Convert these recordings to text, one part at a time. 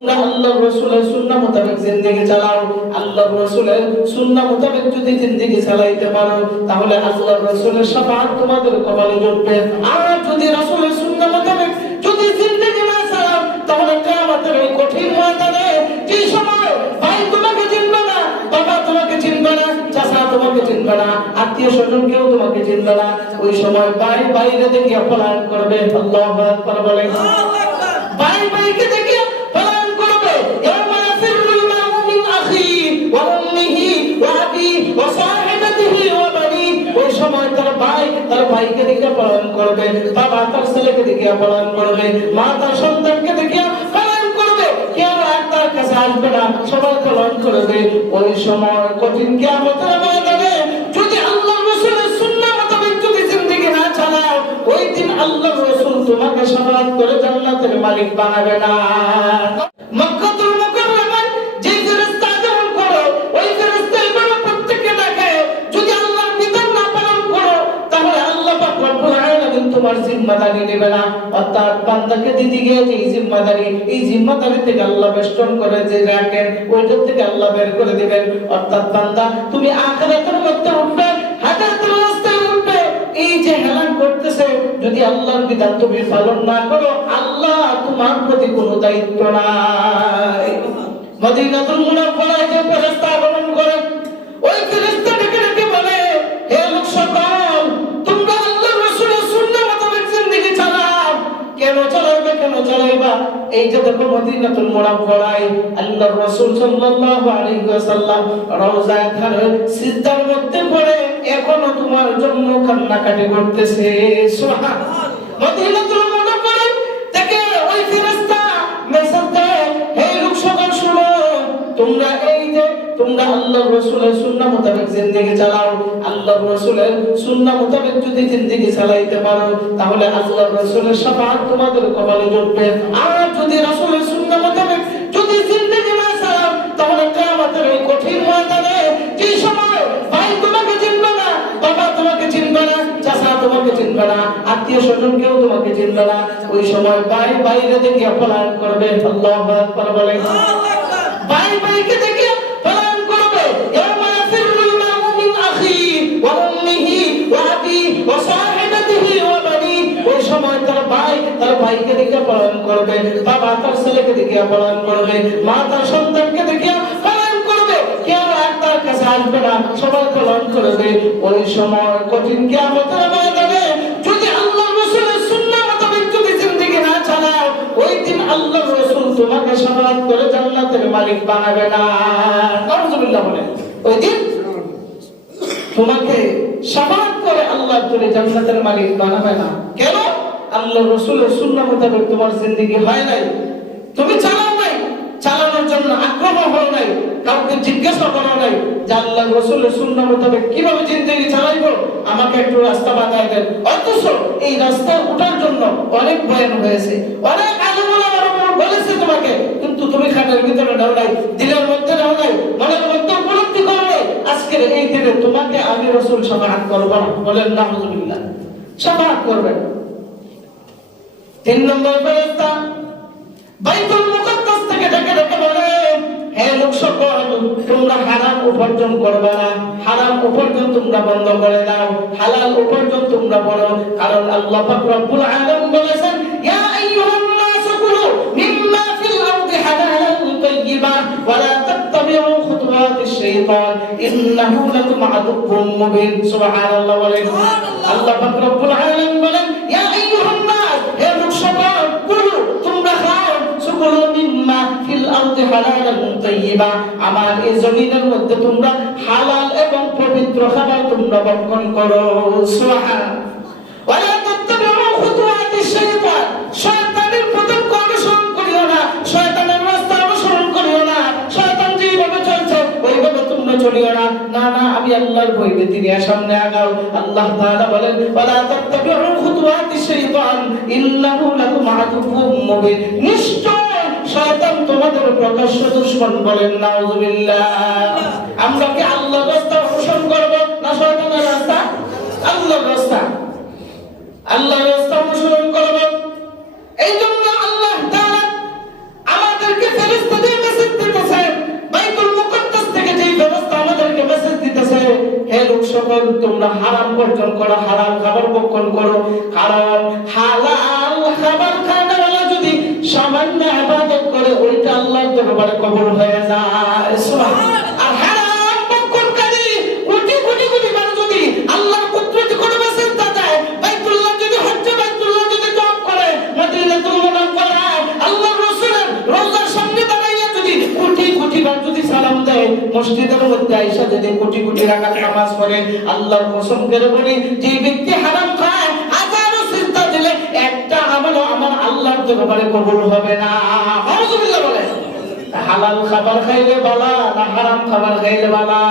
আল্লাহ রাসূলের সুন্নাহ মোতাবেক জিন্দেগি চালাও। আল্লাহ রাসূলের সুন্নাহ মোতাবেক যদি জিন্দেগি চালাইতে পারো তাহলে আল্লাহ রাসূলের শাফাআত তোমাদের কপালে জুটবে। আর যদি রাসূলের সুন্নাহ মোতাবেক যদি জিন্দেগি না চালাও তাহলে কিয়ামতের ওই কঠিন ময়দানে যে সময় ভাই তোমাকে চিনবে না, বাবা তোমাকে চিনবে না, চাচা তোমাকে চিনবে না, আত্মীয়-স্বজন কেউ তোমাকে চিনবে না, ওই সময় ভাই ভাইরে দেখে পলায়ন করবে। আল্লাহু আকবার বলেন। ভাই ভাইকে দেখে তার ভাইকে দেখে পালন করবে, বাবা তার ছেলেকে দেখে পালন করবে, মা তার সন্তানকে দেখে পালন করবে, কেউ আর তার কাছে আসবে না, সবাই পালন করবে। ওই সময় কঠিন কিয়ামতের ময়দানে যদি আল্লাহ রাসূলের সুন্নাহ মোতাবেক যদি জিন্দেগি না চালাও, ওই দিন আল্লাহ রাসূল তোমাকে শাফাআত করে জান্নাতের মালিক বানাবে না। মক্কাতুল মুকাররমায় যে ফেরেশতা আগমন করো, ওই ফেরেশতা এবারে প্রত্যেককে ডাকে, যদি আল্লাহর বিধান না পালন করো তাহলে আল্লাহ পাক রব্বুল আলামিন তোমার জিম্মাদারি নেবে না। অর্থাৎ বান্দাকে দিতে গিয়ে যে এই জিম্মাদারি থেকে আল্লাহ বেষ্টন করে যে রাখেন, ওইটা থেকে আল্লাহ বের করে দিবেন। অর্থাৎ বান্দা তুমি আখিরাতের মধ্যে উঠবে, হায়াতের রাস্তায় উঠবে, এই যে হেলান করতেছে যদি আল্লাহর বিধান তুমি পালন না করো আল্লাহ তোমার প্রতি কোনো দায়িত্ব নাই। মদিনাতুল মুনাওয়ারায় যে ফেরেশতা আগমন করে, ওই ফেরেশতা ডেকে বলে, হে লোক সকল, তোমরা আল্লাহর রাসূলের সুন্নাহ মোতাবেক জিন্দেগি চালাও। কেন চালাইবা? এই যে দেখো মদিনাতুল মুনাওয়ারায় আল্লাহর রাসূল সাল্লাল্লাহু আলাইহি ওয়াসাল্লাম রওজায়ে খানে সিজদার মধ্যে পড়ে এখনো তোমার জন্য কান্নাকাটি করতেছে। সুবহানাল্লাহ। মদিনাতুল মুনাওয়ারায় থেকে ওই ফেরেশতা মেসেজ দেয়, হে লোক সকল শুনো, তোমরা আল্লাহর রাসূলের সুন্নাহ মোতাবেক জিন্দেগি চালাও। আল্লাহর রাসূলের সুন্নাহ মোতাবেক যদি জিন্দেগি চালাইতে পারো তাহলে আল্লাহর রাসূলের শাফাআত তোমাদের কপালে জুটবে। আর যদি রাসূলের সুন্নাহ মোতাবেক যদি জিন্দেগি না চালাও তাহলে কিয়ামতের ওই কঠিন ময়দানে যে সময় ভাই তোমাকে চিনবে না, বাবা তোমাকে চিনবে না, চাচা তোমাকে চিনবে না, আত্মীয়-স্বজন কেউ তোমাকে চিনবে না, ওই সময় ভাই ভাইরে দেখে পলায়ন করবে। আল্লাহু আকবার বলেন। ভাই ভাইকে দেখে পলায়ন করবে। ইয়াওমা ইয়াফিরুল মারউ মিন আখিহি ওয়া উম্মিহি ওয়া আবিহি ওয়া সাহিবাতিহি ওয়া বানিহি। ওই সময় তার ভাইকে দেখে পলায়ন করবে, বাবা তার ছেলেকে দেখে পলায়ন করবে, মা তার সন্তানকে দেখে পলায়ন করবে, কেউ আর তার কাছে আসবে না, সবাই পলায়ন করবে। ওই সময় কঠিন কিয়ামতের ময়দানে যদি আল্লাহর রাসূলের সুন্নাহ মোতাবেক যদি জিন্দেগি না চালাও, ওই দিন আল্লাহর রাসূল তোমাকে শাফাআত করে জান্নাতের মালিক বানাবে না। নাউযুবিল্লাহ বলেন। ওই দিন তোমাকে শাফাআত করে আল্লাহ তুমি জান্নাতের মালিক বানাবে না। কেন? আল্লাহর রাসূলের সুন্নাহ মোতাবেক তোমার জিন্দেগি হয় নাই, তুমি চালাও নাই, চালানোর জন্য আগ্রহ হও নাই, কাউকে জিজ্ঞাসা করো নাই যে আল্লাহর রাসূলের সুন্নাহ মোতাবেক কিভাবে জিন্দেগি চালাইবো, আমাকে একটু রাস্তা বাতায় দেন। অথচ এই রাস্তায় ওঠার জন্য অনেক বয়ান হয়েছে, অনেক আলেম ওলামা বলেছে তোমাকে, কিন্তু তুমি খানের ভিতরে নাও নাই, দিলের মধ্যে নাও নাই, মনের মধ্যে উপলব্ধি করো নাই। আজকের এই দিনে তোমাকে আমি রাসূল শাফাআত করব না। বলেন নাউযুবিল্লাহ। শাফাআত করবেন। 3 নম্বর ফেরেশতা বাইতুল মুকাদ্দাস থেকে ডেকে বলে, হে লোক সকল, তোমরা হারাম উপার্জন করবে না, হারাম উপার্জন তোমরা বন্ধ করে দাও, হালাল উপার্জন তোমরা করো। কারণ আল্লাহ পাক রব্বুল আলামিন বলেছেন, ইয়া আইয়ুহান নাস কুলু মিম্মা ফিল আরদি হালালান তাইয়্যিবান ওয়া লা তাত্তাবিউ খুতুওয়াতিশ শাইতান ইন্নাহু লাকুম আদুউম মুবিন। সুবহানাল্লাহ বলেন। আল্লাহ পাক রব্বুল আলামিন বলেন, ইয়া আইয়ুহান নাস, হে লোক সকল, কুলু তোমরা খাও, সুকুলু মিম্মা ফিল আরদি হালালান তাইয়্যিবা, আমার এই জমিনের মধ্যে তোমরা হালাল এবং পবিত্র খাবার তোমরা ভক্ষণ করো। সুবহানাল্লাহ। ওয়া লা তাত্তাবিউ খুতুওয়াতিশ শাইতান, শয়তানের পথকে অনুসরণ করিও না, শয়তানের রাস্তা অনুসরণ করিও না, শয়তান যেভাবে চলছে ওইভাবে তোমরা চলিও না। না না, আমি আল্লাহর ভয় ভীতি নিয়ে সামনে আগাও। আল্লাহ তাআলা বলেন, ওয়া লা তাত্তাবিউ খুতুওয়াতিশ শাইতান ইন্নাহু লাকুম আদুউম মুবিন, নিশ্চয় শয়তান তোমাদের প্রকাশ্য দুশমন। বলেন নাউযুবিল্লাহ। আমরা কি আল্লাহর রাস্তা অনুসরণ করব না শয়তানের রাস্তা? আল্লাহর রাস্তা অনুসরণ করব। এই জন্য আল্লাহ তাআলা আমাদেরকে তোমরা হারাম বর্জন করো, হালাল খাবার ভক্ষণ করো। কারণ হালাল খাবার খাওয়ালা যদি সামান্য ইবাদত করে ওইটা আল্লাহর দরবারে কবুল হয়ে যায়। সুবহানাল্লাহ। আর হারাম ভক্ষণকারী কোটি কোটি কোটি মানুষ যদি আল্লাহর কুদরতি কোনো মেসেজটা যায়, বাইতুল্লাহ যদি হজ্জ, বাইতুল্লাহ যদি তওয়াফ করে, মদিনাতুল মুনাওয়ারা আল্লাহর রাসূলের রওজার সামনে দাঁড়াইয়া যদি কোটি কোটি বার যদি সালাম দেয়, মসজিদের মধ্যে আয়েশা যদি কোটি কোটি রাকাত নামাজ পড়ে, আল্লাহর কসম করে বলি যে ব্যক্তি হারাম খায় হাজারো সিজদা দিলে একটা আমলও আমার আল্লাহর দরবারে কবুল হবে না। আউযুবিল্লাহ বলে। হালাল খাবার খাইলে বালা না হারাম খাবার খাইলে বালা?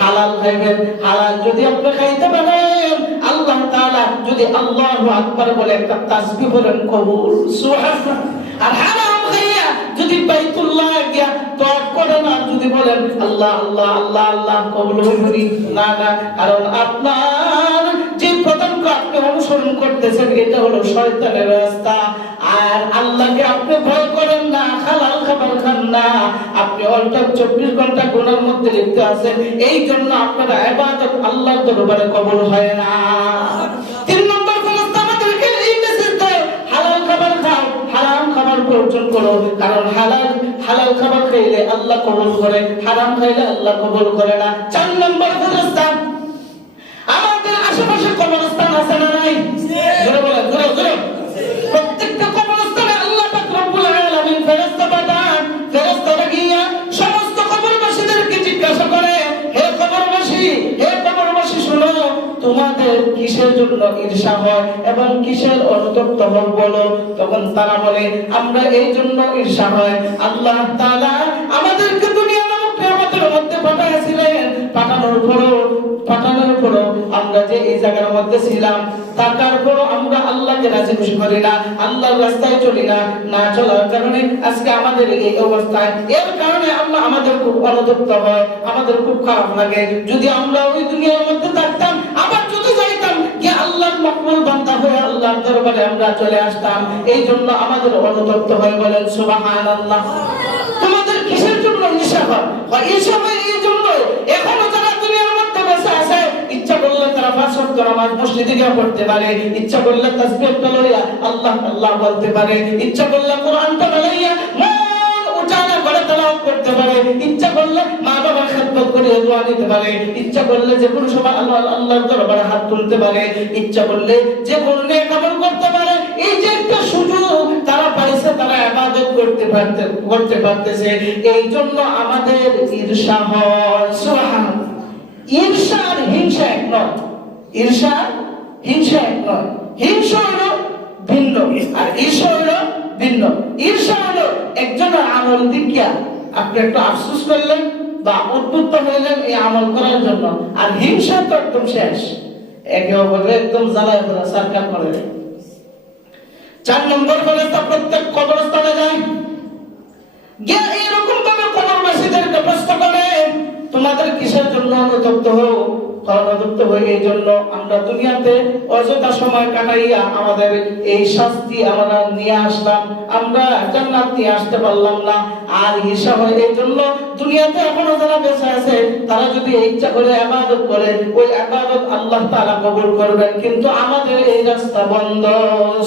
হালাল খাইবেন। হালাল যদি আপনি খাইতে পারেন, আল্লাহ তাআলা যদি আল্লাহু আকবার বলে একটা তাসবিহ বলেন কবুল। সুবহানাল্লাহ। আর হারাম খাইয়া যদি বাইতুল্লাহ গিয়া তওয়াফ করেন আর যদি বলেন আল্লাহ আল্লাহ আল্লাহ আল্লাহ, কবুল হইবনি না। না, কারণ আপনার যে পথকে আপনি অনুসরণ করতেছেন এটা হলো শয়তানের রাস্তা। আর আল্লাহকে আপনি ভয় করেন না, হালাল খাবার খান না, আপনি অল্প 24 ঘন্টা গুনার মধ্যে লিপ্ত আছেন। এই জন্য আপনার ইবাদত আল্লাহর দরবারে কবুল হয় না। 3 নম্বর ফলস্ত আমাদেরকে এই মেসেজ দেয়, হালাল খাবার খাও, হারাম খাবার বর্জন করো। কারণ হালাল খাবার খাইলে আল্লাহ কবুল করে, হারাম খাইলে আল্লাহ কবুল করে না। 4 নম্বর ফলস্ত আমাদের আশেপাশে কবরস্থান আছে না নাই? জোরে বলেন, জোরে জোরে। প্রত্যেকটা কবরস্থানে আল্লাহ পাক রব্বুল আলামিন ফেরেশতা পাঠান। ফেরেশতারা গিয়া সমস্ত কবরবাসীদেরকে জিজ্ঞাসা করে, হে কবরবাসী শুনো, তোমাদের কিসের জন্য ঈর্ষা হয় এবং কিসের অনুতপ্ত হও বলো। তখন তারা বলে, আমরা এই জন্য ঈর্ষা হয়, আল্লাহ তাআলা আমাদেরকে দুনিয়া নামক নিয়ামতের মধ্যে পাঠাইছিলেন। পাঠানোর পরও আমরা যে এই জায়গার মধ্যে ছিলাম, থাকার পরও আমরা আল্লাহকে রাজি খুশি করি না, আল্লাহর রাস্তায় চলি না। না চলার কারণে আজকে আমাদের এই অবস্থায়। এর কারণে আল্লাহ আমাদের খুব অনুতপ্ত হয়, আমাদের খুব খারাপ লাগে। যদি আমরা ওই দুনিয়ার মধ্যে থাকতাম, আবার যদি যাইতাম যে আল্লাহর মকবুল বান্দা হয়ে আল্লাহর দরবারে আমরা চলে আসতাম, এই জন্য আমাদের অনুতপ্ত হয়। বলেন সুবহানাল্লাহ। তোমাদের কিসের জন্য ঈর্ষা হয়? ঈর্ষা হয় এই জন্য, এখনো যারা দুনিয়ার মধ্যে বসে আছে, ইচ্ছা করলে তারা 5 ওয়াক্ত নামাজ মসজিদে গিয়ে পড়তে পারে, ইচ্ছা করলে তাসবিহ লইয়া আল্লাহ আল্লাহ বলতে পারে, ইচ্ছা করলে কোরআনটা লইয়া মন উঠানা করে তেলাওয়াত করতে পারে, ইচ্ছা করলে মা বাবার খেদমত করে দোয়া নিতে পারে, ইচ্ছা করলে যে কোনো সময় আল্লাহর দরবারে হাত তুলতে পারে, ইচ্ছা করলে যে কোনো নেক আমল করতে পারে। এই যে একটা সুযোগ তারা পাইছে, তারা ইবাদত করতে পারতেছে। এই জন্য আমাদের ঈর্ষা হয়। সুবহানাল্লাহ। ঈর্ষা আর হিংসা এক নয়। ঈর্ষা হিংসা এক নয়। হিংসা হলো ভিন্ন আর ঈর্ষা হলো ভিন্ন। ঈর্ষা হলো একজনের আমল দেখিয়া আপনি একটু আফসোস করলেন বা উদ্বুদ্ধ হইলেন এই আমল করার জন্য। আর হিংসা তো একদম শেষ, একে অপরের একদম জ্বালায় পড়া সরকার করে। 4 নম্বর হলে তা প্রত্যেক কবরস্থানে যায় গিয়ে এরকম ভাবে কবরবাসীদেরকে প্রশ্ন করে, তোমাদের কিসের জন্য অনুতপ্ত হও? অনুতপ্ত হই এই জন্য আমরা দুনিয়াতে অযথা সময় কাটাইয়া আমাদের এই শাস্তি আমরা নিয়ে আসলাম, আমরা জান্নাত নিয়ে আসতে পারলাম না। আর ঈর্ষা হয় এই জন্য দুনিয়াতে এখনো যারা বেঁচে আছে তারা যদি ইচ্ছা করে ইবাদত করে, ওই ইবাদত আল্লাহ তাআলা কবুল করবেন, কিন্তু আমাদের এই রাস্তা বন্ধ।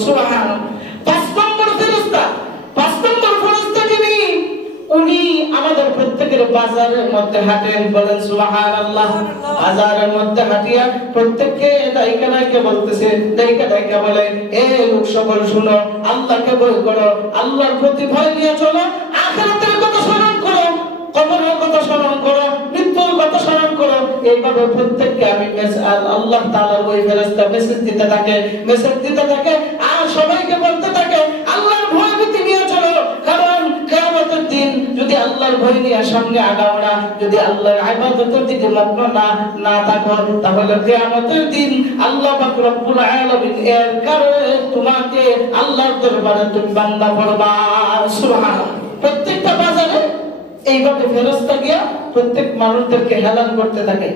সুবহানাল্লাহ। 5 নম্বর ফেরেশতা, 5 নম্বর ফেরেশতা যিনি, উনি আমাদের প্রত্যেকের বাজারের মধ্যে হাঁটেন। বলেন সুবহানাল্লাহ। বাজারের মধ্যে হাঁটিয়া প্রত্যেককে দাইকা দাইকা বলতেছে, দাইকা দাইকা বলে, এ লোক সকল শুনো, আল্লাহকে ভয় করো, আল্লাহর প্রতি ভয় নিয়ে চলো, আখিরাতের কথা স্মরণ করো, কবরের কথা স্মরণ করো, মৃত্যুর কথা স্মরণ করো। এইভাবে প্রত্যেককে আমি আল্লাহ তাআলার ওই ফেরেশতা মেসেজ দিতে থাকে আর সবাইকে বলতে থাকে আল্লাহর ভয় ভীতি নিয়ে চলো। কারণ কিয়ামতের দিন যদি আল্লাহর ভয় নিয়ে সামনে আগাও না, যদি আল্লাহর ইবাদতের দিকে মগ্ন না থাকো, তাহলে কিয়ামতের দিন আল্লাহ পাক রব্বুল আলামিন এর কারণে তোমাকে আল্লাহর দরবারে তুমি বান্দা করবা। সুবহানাল্লাহ। প্রত্যেকটা বাজারে এইভাবে ফেরেশতা গিয়া প্রত্যেক মানুষদেরকে হেলান করতে থাকে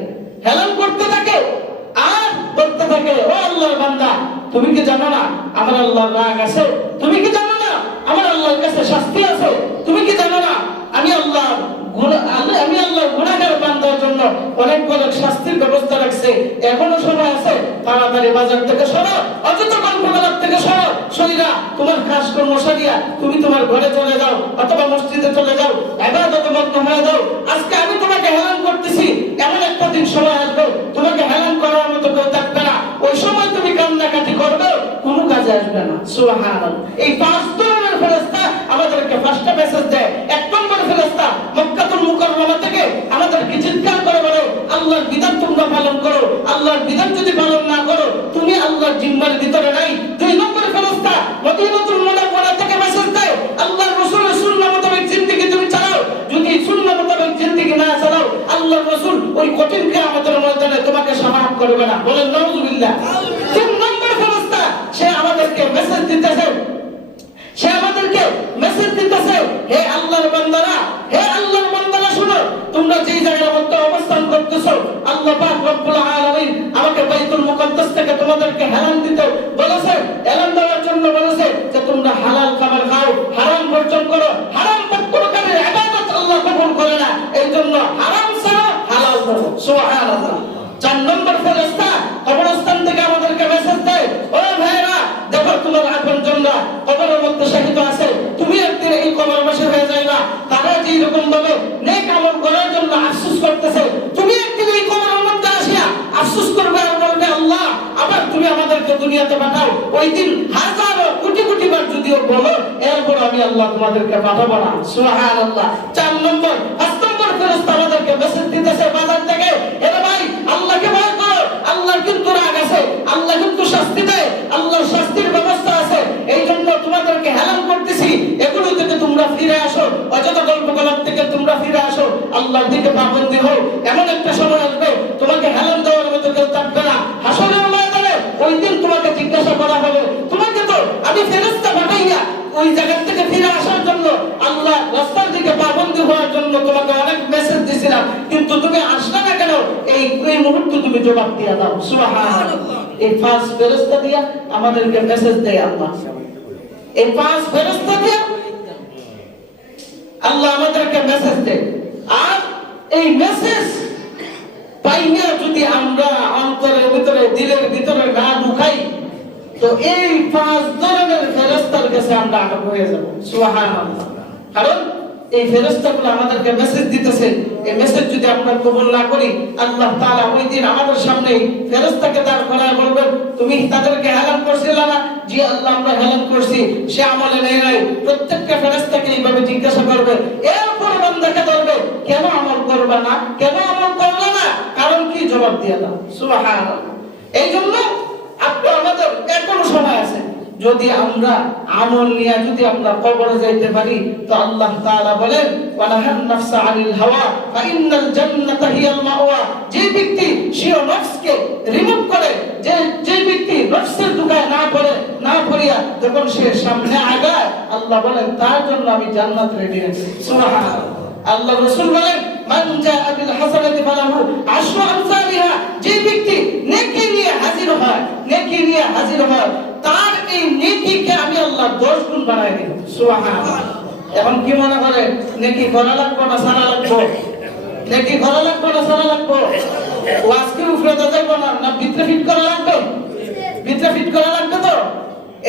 আর বলতে থাকে, ও আল্লাহর বান্দা, তুমি কি জানো না আমার আল্লাহর রাগ আছে? তুমি কি জানো না আমার আল্লাহর কাছে শাস্তি আছে? তুমি কি জানো না আমি আল্লাহর গুনাহগার বান্দার জন্য অনেক কলঙ্কজনক শাস্তির ব্যবস্থা রাখছে। এখনো সময় আছে, তাড়াতাড়ি বাজার থেকে সরো, অযথা কলঙ্কজনক থেকে সরো, সইরা তোমার কাজকর্ম সারিয়া তুমি তোমার ঘরে চলে যাও অথবা মসজিদে চলে যাও, ইবাদতে মগ্ন হয়ে যাও। আজকে আমি তোমাকে হেলান করতেছি, এমন একটা দিন সময় আসবে তোমাকে হেলান করার মতো কেউ থাকবে না। ওই সময় তুমি কান্নাকাটি করবে, কোনো কাজে আসবে না। সুবহানাল্লাহ। এই পাঁচ ধরনের ফেরেশতা আমাদেরকে ফার্স্টে মেসেজ দেয়। এক নম্বর ফেরেশতা মক্কাতুল মুকাররমা থেকে আমাদেরকে চিৎকার করে বলে, আল্লাহর বিধান তোমরা পালন করো। আল্লাহর বিধান যদি পালন না করো, তুমি আল্লাহর জিম্মার ভিতরে নাই। দুই নম্বর ফেরেশতা মদিনাতুল মুনাওয়ারা থেকে মেসেজ দেয়, আল্লাহর রাসূলের সুন্নাহ মোতাবেক জিন্দেগি তুমি চালাও। যদি সুন্নাহ মোতাবেক জিন্দেগি না চালাও, আল্লাহর রাসূল ওই কঠিন কিয়ামতের ময়দানে তোমাকে শাফাআত করবে না। বলেন নাউযুবিল্লাহ। তিন নম্বর ফেরেশতা সে আমাদেরকে মেসেজ দিতেছে, হে আল্লাহর বান্দারা, হে আল্লাহর বান্দারা শুনো, তোমরা যে জায়গার মধ্যে অবস্থান করতেছো, আল্লাহ পাক রব্বুল আলামিন আমাকে বাইতুল মুকাদ্দাস থেকে তোমাদেরকে হেলান দিতে বলেছে। হেলান দেওয়ার জন্য বলেছে যে তোমরা হালাল খাবার খাও, হারাম বর্জন করো। হারাম প্রকারের ইবাদত আল্লাহ কবুল করে না, এইজন্য হারাম ছাড়ো, হালাল করো। সুবহানাল্লাহ। চার নম্বর ফেরেশতা কবরস্থান থেকে আমাদেরকে মেসেজ দেয়, ও ভাইরা দেখো তোমার আপনজনরা কবরের মধ্যে শাহিদ আছে, তুমি একদিন এই কবরবাসী হয়ে যাইবা। তারা যে রকম ভাবে নেক আমল করার জন্য আফসোস করতেছে, তুমি একদিন এই কবরের মধ্যে আসিয়া আফসোস করবে আর বলবে, আল্লাহ আবার তুমি আমাদেরকে দুনিয়াতে পাঠাও। ওই দিন হাজারো কোটি কোটি বার যদিও বলো, এরপর আমি আল্লাহ তোমাদেরকে পাঠাবো না। সুবহানাল্লাহ। চার নম্বর, পাঁচ নম্বর ফেরেশতা আমাদেরকে মেসেজ দিতেছে বাজার থেকে, এরে ভাই আল্লাহকে ভয় করো, আল্লাহর কিন্তু রাগ আছে, আল্লাহ কিন্তু শাস্তি দেয়, আল্লাহর শাস্তির ব্যবস্থা আছে। এই জন্য তোমাদেরকে হেলান করতেছি, এগুলো থেকে তোমরা ফিরে আসো, অযথা কল্পকল্প থেকে তোমরা ফিরে আসো, আল্লাহর দিকে পাবন্দী হও। এমন একটা সময় আসবে তোমাকে হেলান দেওয়ার মতো কেউ থাকবে না। হাসরের ময়দানে ওই দিন তোমাকে জিজ্ঞাসা করা হবে, তোমাকে তো আমি ফেরেশতা পাঠাইয়া ওই জায়গা থেকে ফিরে আসার জন্য, আল্লাহ রাস্তার দিকে পাবন্দী হওয়ার জন্য তোমাকে অনেক মেসেজ দিছিলাম, কিন্তু তুমি আসলে না কেন? এই মুহূর্তে তুমি জবাব দিয়া দাও। সুবহানাল্লাহ। এই পাঁচ ফেরেশতা দিয়া আমাদেরকে মেসেজ দেয় আল্লাহ। এই পাঁচ ফেরেশতা দিয়া আল্লাহ আমাদেরকে মেসেজ দেয়। আর এই মেসেজ পাইয়া যদি আমরা অন্তরের ভিতরে, দিলের ভিতরে না ঢুকাই, তো এই পাঁচ ধরনের ফেরেশতার কাছে আমরা আটক হয়ে যাব। সুবহানাল্লাহ। কারণ এই ফেরেশতাগুলো আমাদেরকে মেসেজ দিতেছে, এই মেসেজ যদি আমরা কবুল না করি, আল্লাহ তাআলা ওই দিন আমাদের সামনে ফেরেশতাকে দাঁড় করায় বলবেন, তুমি তাদেরকে হেলান করছিলে না? জি আল্লাহ আমরা হেলান করছি। সে আমলে নেই নাই। প্রত্যেকটা ফেরেশতাকে এইভাবে জিজ্ঞাসা করবে, এরপর বান্দাকে বলবে, কেন আমল করবে না, কেন আমল করবে না, কারণ কি? জবাব দিয়ে দাও। সুবহানাল্লাহ। এই জন্য আপনার আমাদের এখনো সময় আছে, যদি আমরা আমল নিয়ে যদি আমরা কবরে যাইতে পারি, তো আল্লাহ তাআলা বলেন, ওয়ালাহান নাফসা আনিল হাওয়া ফা ইন্নাল জান্নাতা হিয়াল মাওয়া। যে ব্যক্তি সে নফসকে রিমুভ করে, যে ব্যক্তি নফসের দুগায় না পড়িয়া যখন সে সামনে আগায়, আল্লাহ বলেন তার জন্য আমি জান্নাত রেডি রেখেছি। সুবহানাল্লাহ। আল্লাহ রাসূল বলেন, মান জাআ বিল হাসানাতি ফালাহু আশরু আমসালিহা। যে ব্যক্তি নেকি নিয়ে হাজির হয়, তার এই নেকিকে আমি আল্লাহ 10 গুণ বাড়ায় দেব। সুবহানাল্লাহ। এখন কি মনে করে, নেকি করা লাগবে না সারা লাগবে? নেকি করা লাগবে না সারা লাগবে? ওয়াজকে উপরে যাবে না ভিতরে ফিট করা লাগবে? ভিতরে ফিট করা লাগবে তো।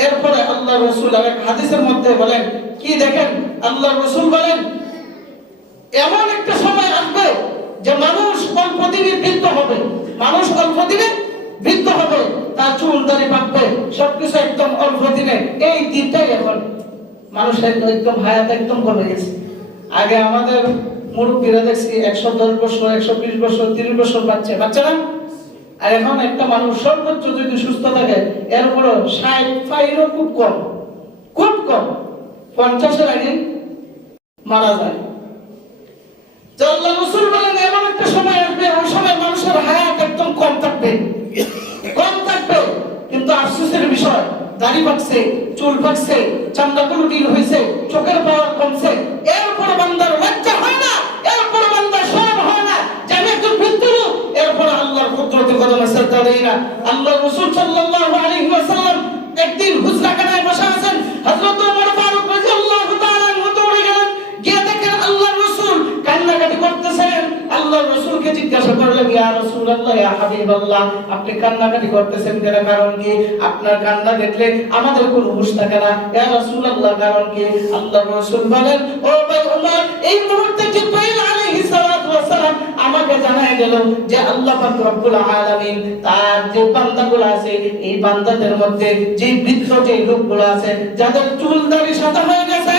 এরপরে আল্লাহ রাসূল এক হাদিসের মধ্যে বলেন কি, দেখেন আল্লাহ রাসূল বলেন, এমন একটা সময় আসবে যে মানুষ অল্প দিনে বৃদ্ধ হবে, তার চুল দাড়ি পাকবে, সবকিছু একদম অল্প দিনে। এই দিনটাই এখন মানুষের একদম হায়াত একদম কমে গেছে। আগে আমাদের মুরব্বীরা দেখছি 110 বছর, 120 বছর, 30 বছর বাচ্চা না। আর এখন একটা মানুষ সর্বোচ্চ যদি সুস্থ থাকে, এরপরও 60 পাইরও খুব কম, 50-এর আগে মারা যায়। আল্লাহ রাসূল বলেন, এমন একটা সময় আসবে, ওই সময় মানুষের হায়াত একদম কম থাকবে। কিন্তু আফসোসের বিষয়, দাড়ি পাকছে, চুল পাকছে, চামড়াগুলো ঢিল হয়েছে, চোখের পাওয়ার কমছে, এরপর বান্দার লজ্জা হয় না, এরপর বান্দার শরম হয় না যে আমি একজন বৃদ্ধ লোক, এরপর আল্লাহর কুদরতে কদমে সেজদা দেই না। আল্লাহ রাসূল সাল্লাল্লাহু আলাইহি ওয়াসাল্লাম একদিন হুজরাখানায় বসে আছেন, হযরত ওমর ফারুক রাদিয়াল্লাহু তাআলা দৌড়ে গেলেন, গিয়ে দেখেন আল্লাহর রাসূল কান্নাকাটি করতেছেন। আল্লাহ আল্লাহর রাসূলকে জিজ্ঞাসা করলেন, ইয়া রাসূলুল্লাহ, ইয়া হাবিবাল্লাহ, আপনি কান্নাকাটি করতেছেন কেন? কারণ কি? আপনার কান্না দেখলে আমাদের কোনো হুঁশ থাকে না। ইয়া রাসূলুল্লাহ, কারণ কি? আল্লাহর রাসূল বলেন, ও ভাই ওমর, এই মুহূর্তে জিবরাইল আলাইহিস সালাতু ওয়াস সালাম আমাকে জানায় গেল যে আল্লাহ পাক রব্বুল আলামিন তার যে বান্দাগুলো আছে, এই বান্দাদের মধ্যে যে বৃদ্ধ যে লোকগুলো আছে, যাদের চুল দাড়ি সাদা হয়ে গেছে,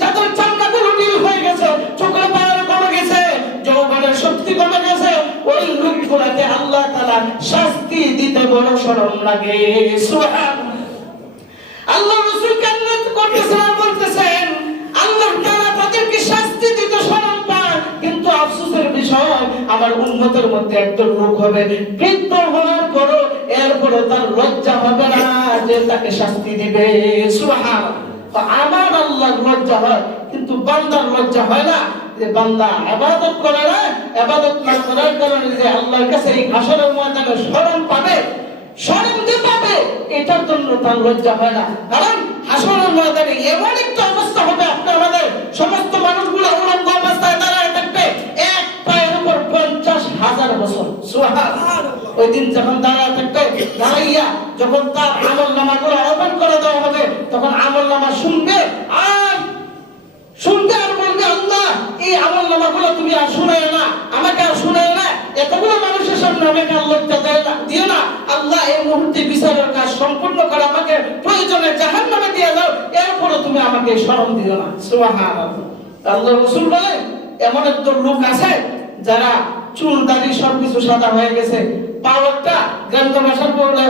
যাদের চামড়াগুলো নীল হয়ে গেছে, চোখের পাওয়ার কমে গেছে, যৌবনের শক্তি কমে গেছে, ওই লোকগুলোকে আল্লাহ তাআলা শাস্তি দিতে বড় শরম লাগে। সুবহানাল্লাহ। আল্লাহ রাসূল কান্না করতেছেন আর বলতেছেন, আল্লাহ তাআলা তাদেরকে শাস্তি দিতে শরম পায়, কিন্তু আফসোসের বিষয় আমার উম্মতের মধ্যে একজন লোক হবে বৃদ্ধ হওয়ার পরও এরপরও তার লজ্জা হবে না যে তাকে শাস্তি দিবে। সুবহানাল্লাহ। আমার আল্লাহর লজ্জা হয়, কিন্তু বান্দার লজ্জা হয় না যে বান্দা ইবাদত করে না, ইবাদত না করার কারণে যে আল্লাহর কাছে এই হাসরের ময়দানে শরম পাবে, শরম যে পাবে, এটার জন্য তার লজ্জা হয় না। কারণ হাসরের ময়দানে এমন একটা অবস্থা হবে, আমাদের সমস্ত মানুষগুলো উলঙ্গ অবস্থায় দাঁড়ায় থাকবে, এক পায়ের উপর 50,000 বছর। সুবহানাল্লাহ। ওই দিন যখন দাঁড়ায় থাকবে, দাঁড়াইয়া যখন তার আমলনামাগুলো ওপেন করে দেওয়া হবে, তখন আমলনামা শুনবে আর বলবে, আল্লাহ, এই আমলনামাগুলো তুমি আর শুনায় না, আমাকে আর শুনায় না, এতগুলো মানুষের সামনে আমাকে আর লজ্জা দিও না আল্লাহ, এই মুহূর্তে বিচারের কাজ সম্পূর্ণ করে আমাকে প্রয়োজনে জাহান্নামে দিয়ে দাও, এরপরও তুমি আমাকে শরম দিও না। সুবহানাল্লাহ। আল্লাহর রাসূল বলেন, এমন একজন লোক আছে যারা চুল দাড়ি সবকিছু সাদা হয়ে গেছে, পাওয়ারটা গ্রন্থ ভাষার পড়লে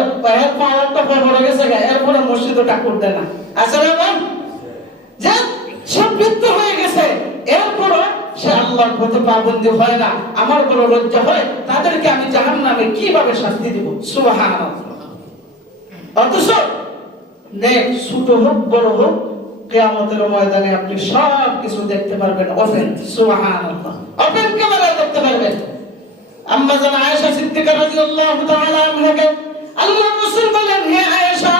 পাওয়ারটা বড় গেছে, এরপরে মসজিদে ঠাকুর দেয় না, আছে না? বল যে সব বৃদ্ধ হয়ে গেছে, এরপরও সে আল্লাহর পথে পাবন্দি হয় না, আমার বড় লজ্জা হয়, তাদেরকে আমি জাহান্নামে কিভাবে শাস্তি দিব। সুবহানাল্লাহ। অথচ নেক ছোট হোক বড় হোক, কিয়ামতের ময়দানে আপনি সব কিছু দেখতে পারবেন ওপেন। সুবহানাল্লাহ। ওপেন ক্যামেরায় দেখতে পারবেন। আম্মা জান আয়েশা সিদ্দিকা রাদিয়াল্লাহু তাআলা আনহাকে আল্লাহর রাসূল বলেন, হে আয়েশা,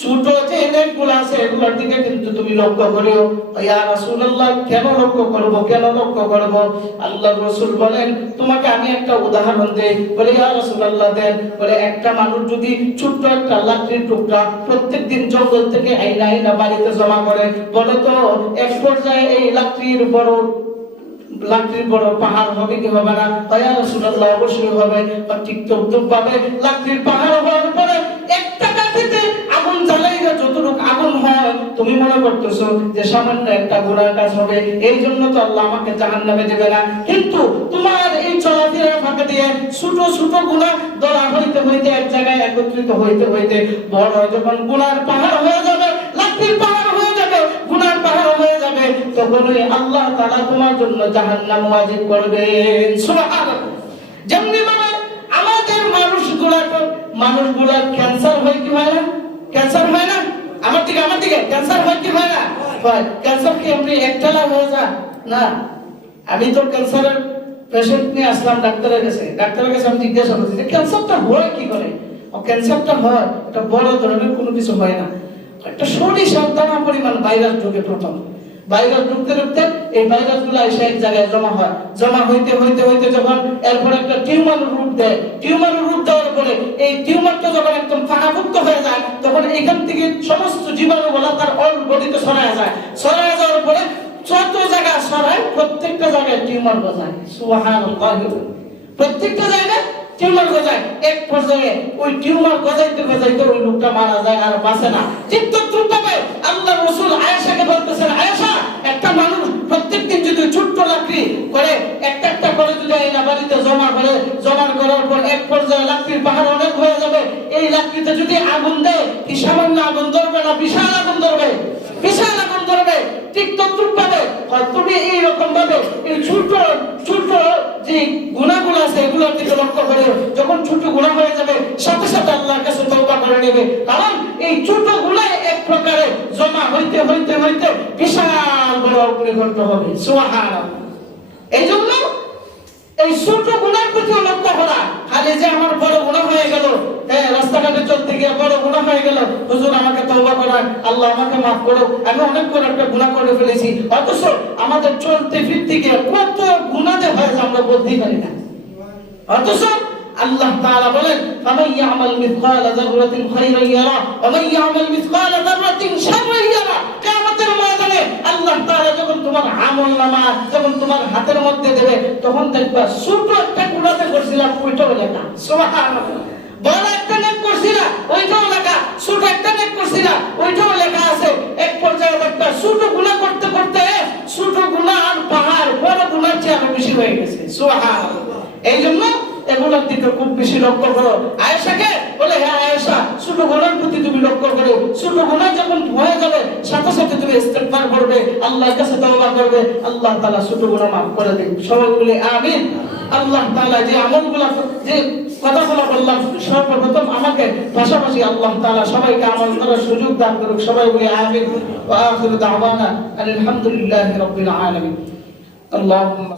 ছোট যে নেকগুলো আছে এগুলোর দিকে কিন্তু তুমি লক্ষ্য করিও। ইয়া রাসূলুল্লাহ, কেন লক্ষ্য করব? আল্লাহর রাসূল বলেন, তোমাকে আমি একটা উদাহরণ দেই। বলে, ইয়া রাসূলুল্লাহ দেন। বলে, একটা মানুষ যদি ছোট্ট একটা লাকড়ির টুকরা প্রত্যেকদিন জঙ্গল থেকে আইনা বাড়িতে জমা করে, বলে তো এক পর্যায়ে এই লাকড়ির বড় পাহাড় হবে কি হবে না? ইয়া রাসূলুল্লাহ, অবশ্যই হবে। ঠিক তদ্রূপভাবে লাকড়ির পাহাড় হওয়ার পরে একটা কাঠিতে আগুন জ্বালাইলে যতটুকু আগুন হয়, তুমি মনে করতেছো যে সামান্য একটা গুনার কাজ হবে, এই জন্য তো আল্লাহ আমাকে জাহান্নামে দেবে না। কিন্তু তোমার এই চলাফেরার ফাঁকে দিয়ে ছোট ছোট গুনাহ দলা হইতে হইতে এক জায়গায় একত্রিত হইতে হইতে বড় যখন গুনার পাহাড় হয়ে যাবে, লাকড়ির পাহাড় হয়ে যাবে, গুনার পাহাড় হয়ে যাবে, তখনই আল্লাহ তাআলা তোমার জন্য জাহান্নাম ওয়াজিব করবেন। সুবহানাল্লাহ। যেমনি ভাবে আমাদের মানুষগুলার ক্যান্সার হয় কি হয় না? ক্যান্সার হয় না? আমার দিকে ক্যান্সার হয় কি হয় না? হয়। ক্যান্সার কি এমনি একটালা হয়ে যায় না? আমি তো ক্যান্সারের পেশেন্ট নিয়ে আসলাম ডাক্তারের কাছে আমি জিজ্ঞাসা করছি যে ক্যান্সারটা হয় কি করে? ক্যান্সারটা হয়, এটা বড় ধরনের কোনো কিছু হয় না, একটা সরিষার দানা পরিমাণ ভাইরাস ঢুকে। প্রথম ভাইরাস ঢুকতে এই ভাইরাসগুলো এসে এক জায়গায় জমা হইতে যখন এরপর একটা টিউমার রূপ দেয়, দেওয়ার পরে এই টিউমারটা যখন একদম ফাঁকাভুক্ত হয়ে যায়, তখন এখান থেকে সমস্ত জীবাণুগুলো তার অল বডিতে ছড়ায় যাওয়ার পরে যত জায়গায় ছড়ায় প্রত্যেকটা জায়গায় টিউমার গজায়। সুবহানাল্লাহ। প্রত্যেকটা জায়গায় টিউমার গজায়। এক পর্যায়ে ওই টিউমার গজাইতে ওই লোকটা মারা যায় আর বাঁচে না। ঠিক তদ্রূপভাবে আল্লাহর রাসূল আয়েশাকে বলতেছেন, আয়েশা, একটা মানুষ প্রত্যেকদিন যদি ছোট্ট লাকড়ি করে একটা করে যদি আইনা বাড়িতে জমা করার পর এক পর্যায়ে লাকড়ির পাহাড় অনেক হয়ে যাবে, এই লাকড়িতে যদি আগুন দেয়, কি সামান্য আগুন ধরবে না বিশাল আগুন ধরবে? বিশাল আগুন ধরবে। ঠিক তদ্রূপভাবে তুমি এইরকম ভাবে এই ছোট যে গুনাহগুলো আছে এগুলোর দিকে লক্ষ্য করে, যখন ছোট গুনাহ হয়ে যাবে সাথে সাথে আল্লাহর কাছে তওবা করে নেবে। কারণ এই ছোট গুনাহ এক প্রকারে জমা হইতে বিশাল বড় অগ্নিকাণ্ড হবে। সুবহানাল্লাহ। এইজন্য এই ছোট গুনার প্রতি লক্ষ্য করা, খালি যে আমার বড় গুনাহ হয়ে গেল, রাস্তাঘাটে চলতে গিয়ে বড় গুনাহ হয়ে গেল, হুজুর আমাকে তওবা করান, আল্লাহ আমাকে মাফ করো, আমি অনেক বড় একটা গুনাহ করে ফেলেছি। অথচ আমাদের চলতে ফিরতে গিয়ে কত গুনাহ হয় আমরা আমরা বলতেই পারি না। অথচ আল্লাহ তাআলা বলেন ফামান ইয়ামাল মিসকালা যাররাতিন খায়রান ইয়ারা ওয়া মান ইয়ামাল মিসকালা যাররাতিন শাররান ইয়ারা। কিয়ামতের ময়দানে আল্লাহ তাআলা যখন তোমার আমলনামা যখন তোমার হাতের মধ্যে দেবে, তখন দেখবা ছোট একটা গুনাতে করছিলাম ওইটাও লেখা, সুবহানাল্লাহ। বড় একটা নেক করছিলা ওইটাও লেখা, ছোট একটা নেক করছিলা ওইটাও লেখা আছে। এক পর্যায়ে দেখবা ছোট গুনাহ করতে করতে ছোট গুনাহর পাহাড় বড় গুনাহর চেয়ে আরো বেশি হয়ে গেছে, সুবহানাল্লাহ। এইজন্য এগুলোর দিকে খুব বেশি লক্ষ্য করো। আয়েশাকে বলে, হ্যাঁ আয়েশা, ছোট গুনার প্রতি তুমি লক্ষ্য করো। ছোট গুনাহ যখন হয়ে যাবে সাথে সাথে তুমি ইস্তিগফার করবে, আল্লাহর কাছে তওবা করবে, আল্লাহ তাআলা ছোট গুনাহ মাফ করে দেন। সবাই বলে আমিন। আল্লাহ তাআলা যে আমলগুলো যে কথাগুলো বললাম, সর্বপ্রথম আমাকে পাশাপাশি আল্লাহ তাআলা সবাইকে আমল করার সুযোগ দান করুক। সবাই বলে আমিন। ওয়া আখিরু দাওয়ানা আলহামদুলিল্লাহি রাব্বিল আলামিন। আল্লাহুম্মা